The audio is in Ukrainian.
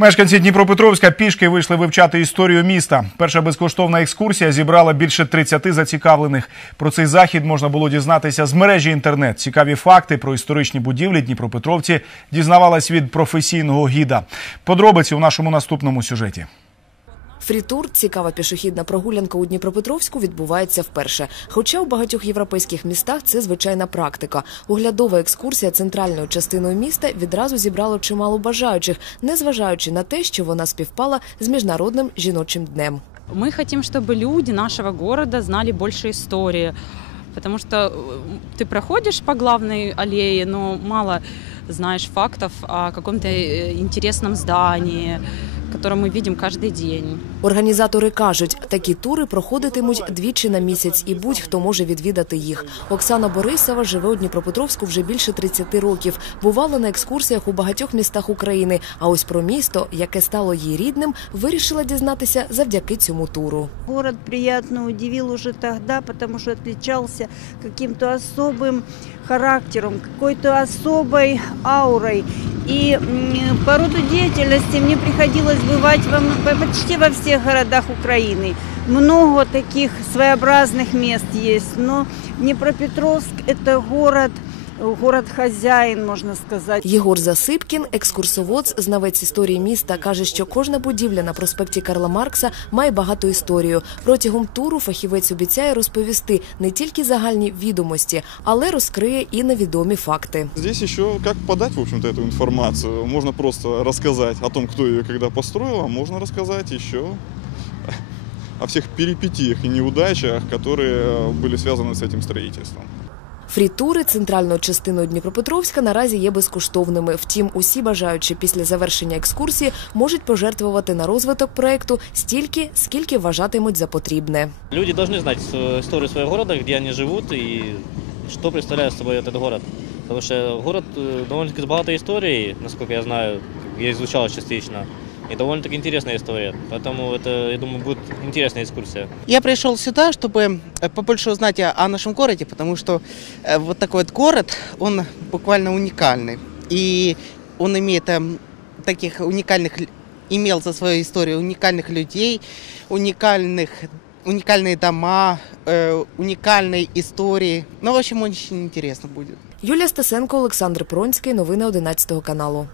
Мешканці Дніпропетровська пішки вийшли вивчати історію міста. Перша безкоштовна екскурсія зібрала більше 30 зацікавлених. Про цей захід можна було дізнатися з мережі інтернет. Цікаві факти про історичні будівлі Дніпропетровці дізнавалась від професійного гіда. Подробиці у нашому наступному сюжеті. Фрітур, цікава пішохідна прогулянка у Дніпропетровську відбувається вперше. Хоча у багатьох європейських містах це звичайна практика. Оглядова екскурсія центральною частиною міста відразу зібрала чимало бажаючих, незважаючи на те, що вона співпала з міжнародним жіночим днем. Мы хотим, чтобы люди нашего города знали больше истории. Потому что э, ты проходишь по главной аллее, но мало знаешь фактов о каком-то э, интересном здании, которое мы видим каждый день. Організатори кажуть, такі тури проходитимуть двічі на місяць, і будь-хто може відвідати їх. Оксана Борисова живе у Дніпропетровську вже більше 30 років. Бувала на екскурсіях у багатьох містах України. А ось про місто, яке стало їй рідним, вирішила дізнатися завдяки цьому туру. Город приятно удивил уже тогда, потому что отличался каким-то особым характером, какой-то особой аурой. И по роду деятельности мне приходилось бывать во- почти во всех городах Украины. Много таких своеобразных мест есть, но Днепропетровск – это город, город-хозяин, можно сказать. Єгор Засипкін, екскурсовод, знавець історії міста, каже, що кожна будівля на проспекті Карла Маркса має багату історію. Протягом туру фахівець обіцяє розповісти не тільки загальні відомості, але розкриє і невідомі факти. Здесь еще как подать, в общем-то, эту информацию. Можно просто рассказать о том, кто ее когда построил, а можно рассказать еще о всех перипетиях и неудачах, которые были связаны с этим строительством. Фрітури центральною частиною Дніпропетровська наразі є безкоштовними. Втім, усі бажаючі після завершення екскурсії можуть пожертвувати на розвиток проекту стільки, скільки вважатимуть за потрібне. Люди должны знать свою историю своего города, где они живут и что представляет собой этот город. Потому что город э, довольно-таки с богатой историей, насколько я знаю, я изучал частично. И довольно-таки интересная история. Поэтому это, я думаю, будет интересная экскурсия. Я пришел сюда, чтобы э, побольше узнать о, о нашем городе, потому что э, вот такой вот город, он буквально уникальный. И он имеет эм, таких уникальных, л- имел за свою историю уникальных людей, уникальных, уникальные дома, э, уникальные истории. Ну, в общем, очень интересно будет. Юлія Стасенко, Олександр Пронський. Новини 11 каналу.